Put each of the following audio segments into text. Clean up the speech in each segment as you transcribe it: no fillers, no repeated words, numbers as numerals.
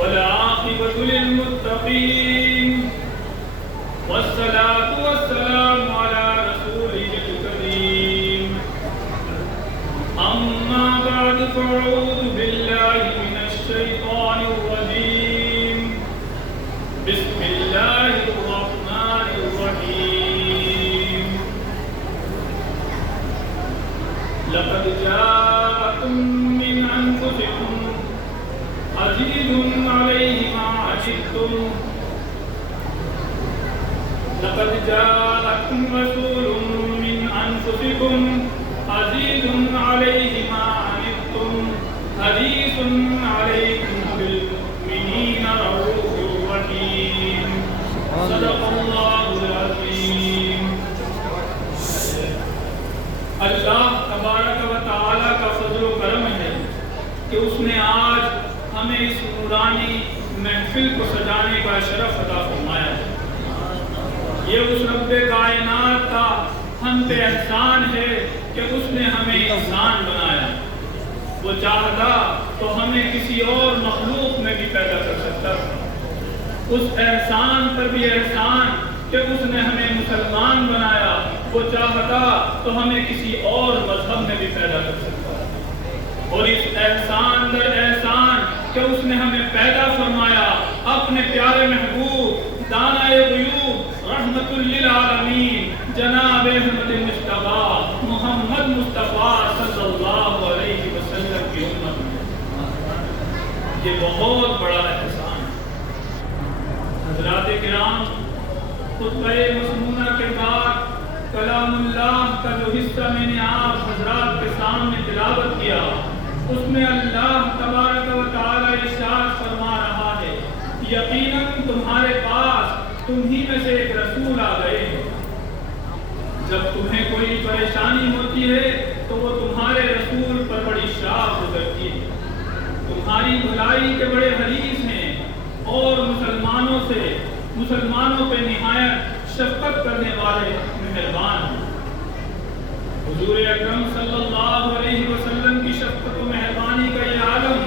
والعاقبة للمتقين والصلاة والسلام على رسوله الكريم أما بعد فأعوذ بالله من الشيطان الرجيم بسم الله الرحمن الرحيم لقد جاءكم من أنفسكم عزيز عليه ما عنتم لقد جاءكم رسول من أنفسكم عزيز عليه ما عنتم حريص عليكم بالمؤمنين رؤوف رحيم صدق الله العظيم. اللہ تبارک و تعالی کا فضل و کرم ہے کہ اس نے آج ہمیں اس نورانی محفل کو سجانے کا شرف عطا فرمایا ہے. یہ اس رب کائنات کا ہم پہ احسان ہے کہ اس نے ہمیں انسان بنایا. وہ چاہتا تو ہمیں کسی اور مخلوق میں بھی پیدا کر سکتا تھا. اس احسان پر بھی احسان کہ اس نے ہمیں مسلمان بنایا. وہ چاہتا تو ہمیں کسی اور مذہب میں بھی پیدا کر سکتا. اور اس احسان در احسان کہ اس نے ہمیں پیدا فرمایا اپنے پیارے محبوب دانۂ غیوب رحمت للعالمین جناب احمد مصطفیٰ محمد مصطفیٰ صلی اللہ علیہ وسلم کی امت میں. یہ بہت بڑا احسان ہے. حضرات کرام، خطبہ مسمونہ کے بعد کلام اللہ کا جو حصہ میں نے آپ حضرات کے سامنے تلاوت کیا، اس میں اللہ تبارک و تعالی ارشاد فرما رہا ہے یقیناً تمہارے پاس تم ہی میں سے ایک رسول آ گئے ہیں. جب تمہیں کوئی پریشانی ہوتی ہے تو وہ تمہارے رسول پر بڑی شاخ گزرتی ہے. تمہاری بھلائی کے بڑے حریص ہیں اور مسلمانوں پہ نہایت شفقت کرنے والے مہربان ہیں. حضور اکرم صلی اللہ علیہ وسلم کی شفقت و مہربانی کا یہ عالم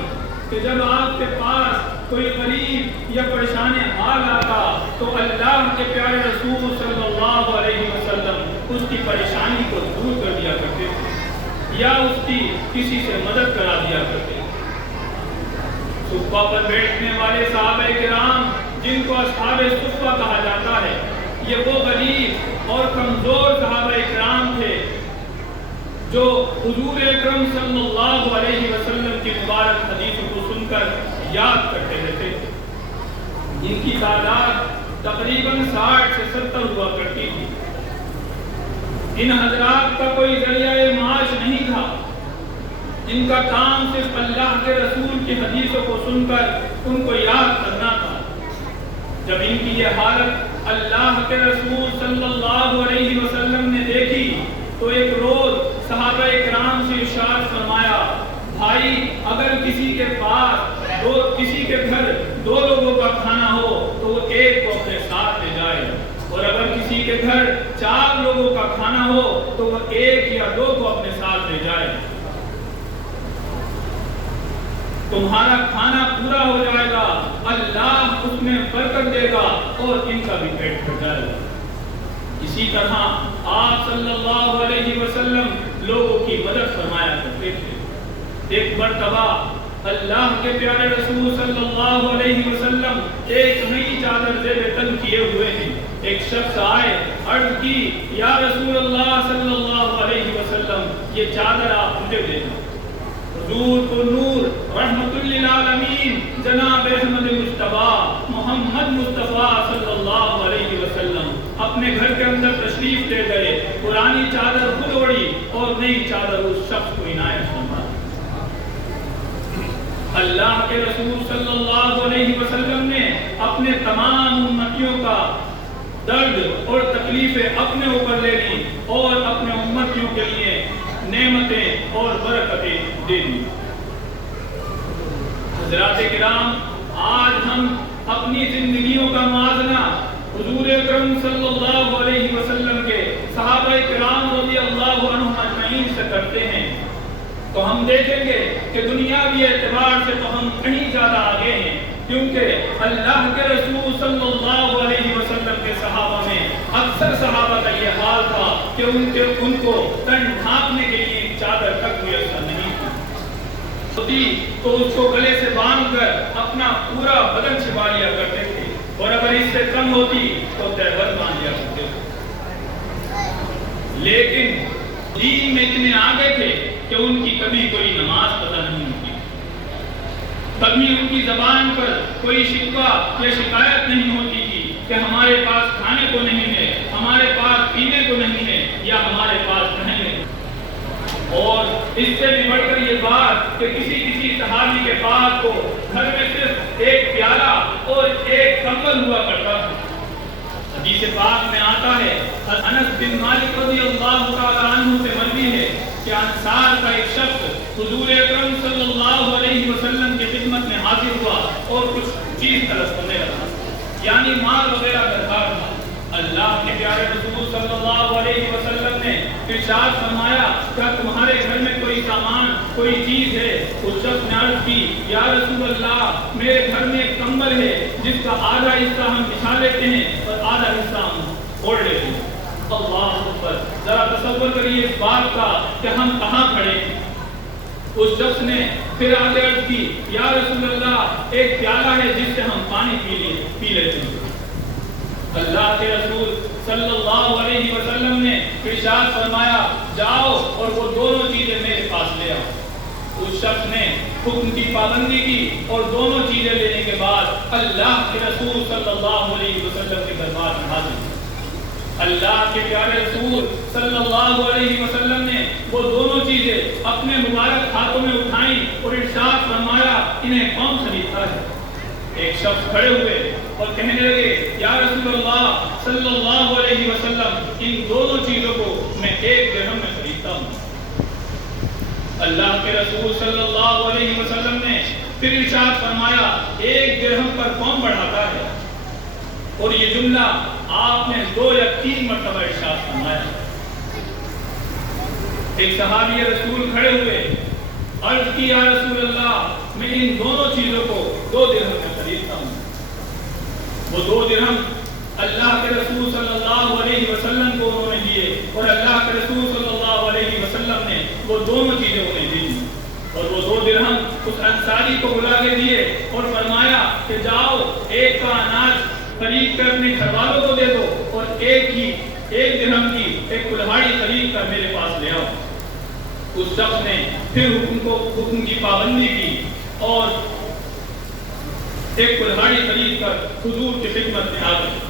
کہ جب آپ کے پاس کوئی غریب یا پریشان حال آتا تو اللہ کے پیارے رسول صلی اللہ علیہ وسلم اس کی پریشانی کو دور کر دیا کرتے تھے یا اس کی کسی سے مدد کرا دیا کرتے. صفہ پر بیٹھنے والے صحابہ کرام جن کو اصحاب صفہ کہا جاتا ہے، یہ وہ غریب اور کمزور صحابہ کرام تھے جو حضور اکرم صلی اللہ علیہ وسلم کی مبارک حدیثوں کو سن کر یاد کرتے رہتے تھے. ان کی تعداد تقریباً 60 سے 70 ہوا کرتی تھی. ان حضرات کا کوئی ذریعہ معاش نہیں تھا. ان کا کام صرف اللہ کے رسول کی حدیثوں کو سن کر ان کو یاد کرنا تھا. جب ان کی یہ حالت اللہ کے رسول صلی اللہ علیہ وسلم نے دیکھی تو ایک روز صحابہ کرام سے ارشاد فرمایا بھائی اگر کسی کے پاس کسی کے گھر 2 لوگوں کا کھانا ہو تو وہ ایک کو اپنے ساتھ لے جائے، اور اگر کسی کے گھر 4 لوگوں کا کھانا ہو تو وہ 1 یا 2 کو اپنے ساتھ لے جائے. تمہارا کھانا پورا ہو جائے گا، اللہ اس میں برکت دے گا اور ان کا بھی پیٹ بھر جائے گا. اسی طرح آپ صلی اللہ علیہ وسلم لوگوں کی مدد فرمایا کرتے تھے. ایک مرتبہ اللہ کے پیارے رسول صلی اللہ علیہ وسلم ایک نئی چادر زیر تن کیے ہوئے ہیں. ایک شخص آئے، عرض کی یا رسول اللہ صلی اللہ علیہ وسلم یہ چادر آپ مجھے دے دیں. حضور کو نور رحمت للعالمین جناب احمد مصطفیٰ محمد مصطفیٰ صلی اللہ علیہ وسلم اپنے گھر کے اندر تشریف لے گئے. پرانی چادر خود اوڑی اور نئی چادر اس شخص کو عنایت فرمائی. اللہ کے رسول صلی اللہ علیہ وسلم نے اپنے تمام امتیوں کا درد اور تکلیفیں اپنے اوپر لے لی اور اپنے امتیوں کے لیے نعمتیں اور برکتیں دے دی. حضرات کرام، آج ہم اپنی زندگیوں کا موازنہ حضور اکرم صلی اللہ علیہ وسلم کے صحابہ کرام رضی اللہ عنہم اجمعین سے کرتے ہیں تو ہم دیکھیں گے کہ دنیاوی اعتبار سے تو ہم کہیں زیادہ آگے ہیں، کیونکہ اللہ کے رسول صلی اللہ علیہ وسلم کے صحابہ میں اکثر صحابہ کا یہ حال تھا کہ ان کو تن ڈھانپنے کے لیے ایک چادر تک میسر نہیں ہوتی تو اس کو گلے سے باندھ کر اپنا پورا بدن چھپا لیا کرتے تھے، اور اگر اس سے کم ہوتی تو تہبند باندھ لیا کرتے تھے۔ لیکن دین میں اتنے آگے تھے کہ ان کی کبھی کوئی نماز پتہ نہیں ہوتی، کبھی ان کی زبان پر کوئی شکوہ یا شکایت نہیں ہوتی تھی کہ ہمارے پاس کھانے کو نہیں ہے، ہمارے پاس پینے کو نہیں ہے، یا ہمارے پاس پہننے کو۔ اور اس سے بھی بڑھ کر یہ بات کہ کسی صحابی کے پاس کو گھر میں صرف ایک پیالہ اور ایک کمبل ہوا کرتا تھا۔ حدیث پاک میں آتا ہے، انس بن مالک رضی اللہ تعالی عنہ سے مروی ہے کہ انصار کا ایک شخص حضور اکرم صلی اللہ علیہ وسلم کی خدمت میں حاضر ہوا اور کچھ چیز طلب کرنے لگا، یعنی مال وغیرہ درکار تھا۔ اللہ کے پیارے رسول صلی اللہ علیہ وسلم نے ارشاد فرمایا، کیا تمہارے گھر میں کوئی سامان، کوئی چیز ہے؟ اس شخص نے عرض کی، یا رسول اللہ، میرے گھر میں ایک کمبل ہے جس کا آدھا حصہ ہم بچھا لیتے ہیں اور آدھا حصہ ہم اوڑھ لیتے ہیں۔ اللہ اکبر، ذرا تصور کریے اس بات کا کہ ہم کہاں کھڑے ہیں۔ اس شخص نے پھر آگے عرض کی، یا رسول اللہ، ایک پیالہ ہے جس سے ہم پانی پی لیتے ہیں۔ اللہ کے رسول صلی اللہ علیہ وسلم نے ارشاد فرمایا، جاؤ اور وہ دونوں چیزیں میرے پاس لے آؤ۔ اس شخص نے حکم کی پابندی کی اور دونوں چیزیں لینے کے بعد اللہ کے رسول صلی اللہ علیہ وسلم کے دربار میں حاضر ہوئے۔ اللہ کے پیارے رسول صلی اللہ علیہ وسلم نے وہ دونوں چیزیں اپنے مبارک ہاتھوں میں اٹھائیں اور ارشاد فرمایا، انہیں کون خریدتا ہے؟ ایک شخص کھڑے ہوئے اور کہنے لگے، یا رسول اللہ صلی اللہ علیہ وسلم، ان دونوں چیزوں کو میں ایک درہم میں خریدتا ہوں۔ اللہ کے رسول صلی اللہ علیہ وسلم نے پھر ارشاد فرمایا، ایک درہم پر کون بڑھاتا ہے؟ اور یہ جملہ آپ نے 2 یا 3 مرتبہ ارشاد فرمایا۔ ایک صحابی رسول کھڑے ہوئے، عرض کی، یا رسول اللہ، میں ان دونوں چیزوں کو 2 درہم میں خریدتا ہوں۔ وہ 2 درہم اللہ کے رسول صلی اللہ علیہ وسلم کو انہوں نے دیے اور اللہ کے رسول صلی اللہ علیہ وسلم نے وہ دونوں چیزیں انہیں دی، اور وہ 2 درہم اس انصاری کو بلا کے دیے اور فرمایا کہ جاؤ، ایک کا اناج خرید کر اپنے گھر والوں کو دے دو اور ایک درہم کی ایک کلہاڑی خرید کر میرے پاس لے آؤ۔ اس شخص نے پھر حکم کی پابندی کی اور ایک کلہاڑی خرید کر حضور کی خدمت میں آ گئے۔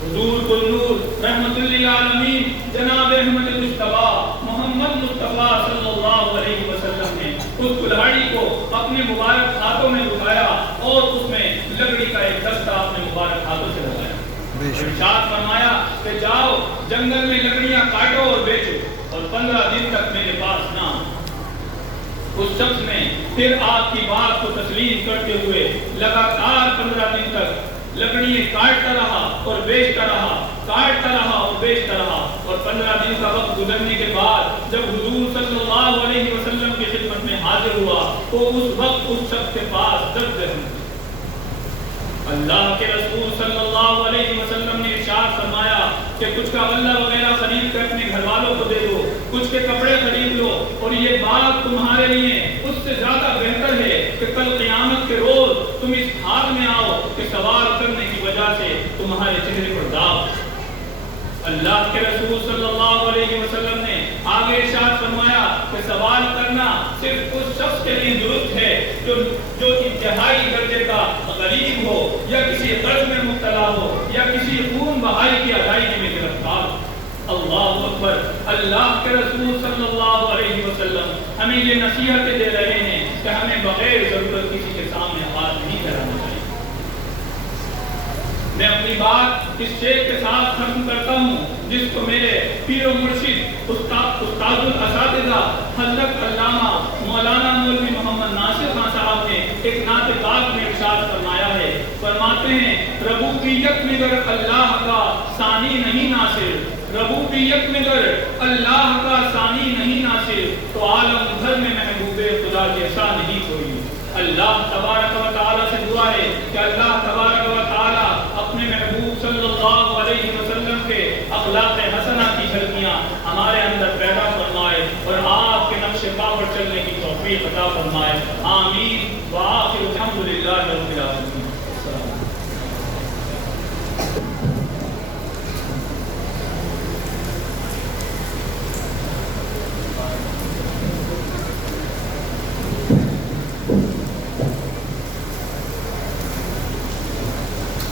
حضور النور رحمت للعالمین جناب احمد مصطفیٰ محمد مصطفیٰ صلی اللہ علیہ وسلم نے اس کلہاڑی کو اپنے مبارک ہاتھوں میں اٹھایا اور اس میں لکڑی کا ایک دستہ اپنے مبارک ہاتھوں سے لگایا۔ ارشاد فرمایا کہ جاؤ، جنگل میں لکڑیاں کاٹو اور بیچو، اور 15 دن تک میرے پاس نہ آؤ۔ اس شخص نے پھر آپ کی بات کو تسلیم کرتے ہوئے لگاتار 15 دن تک لکڑیاں کاٹتا رہا اور بیچتا رہا، کاٹتا رہا اور بیچتا رہا، اور 15 دن کا وقت گزرنے کے بعد جب حضور صلی اللہ علیہ وسلم کی خدمت میں حاضر ہوا تو اس وقت اس شخص کے پاس 10 درہم تھے۔ اللہ کے رسول صلی اللہ علیہ وسلم نے ارشاد فرمایا کہ کچھ کا غلہ وغیرہ خرید کر اپنے گھر والوں کو دے دو، کچھ کے کپڑے خرید لو، اور یہ بات تمہارے لیے اس سے زیادہ بہتر ہے کہ کل قیامت کے روز تم اس حال میں آؤ کہ سوال کرنے کی وجہ سے تمہارے چہرے پر داغ۔ اللہ کے رسول صلی اللہ علیہ وسلم نے آگے ارشاد فرمایا کہ سوال کرنا صرف اس شخص کے لیے درست ہے جو انتہائی درجے کا غریب ہو، یا کسی قرض میں مبتلا ہو، یا کسی خون بہائی کی ادائیگی میں گرفتار ہو۔ اللہ اکبر، اللہ کے رسول صلی اللہ علیہ وسلم ہمیں یہ نصیحتیں دے رہے ہیں کہ ہمیں بغیر ضرورت کسی کے سامنے آواز نہیں کرانا چاہیے۔ میں اپنی بات اس شیخ کے ساتھ ختم کرتا ہوں جس کو میرے پیر و مرشد استاد الاساتذہ حضرت علامہ مولانا مولوی محمد ناصر خان صاحب نے ایک نعت پاک میں ارشاد فرمایا ہے۔ فرماتے ہیں، ربوبیت میں گر اللہ کا ثانی نہیں ناصر، ربوبیت میں گر اللہ کا ثانی نہیں ناصر، تو عالم بھر میں محبوب خدا جیسا نہیں کوئی۔ اللہ تبارک و تعالی سے دعا ہے توفیق عطا فرمائے. آمین.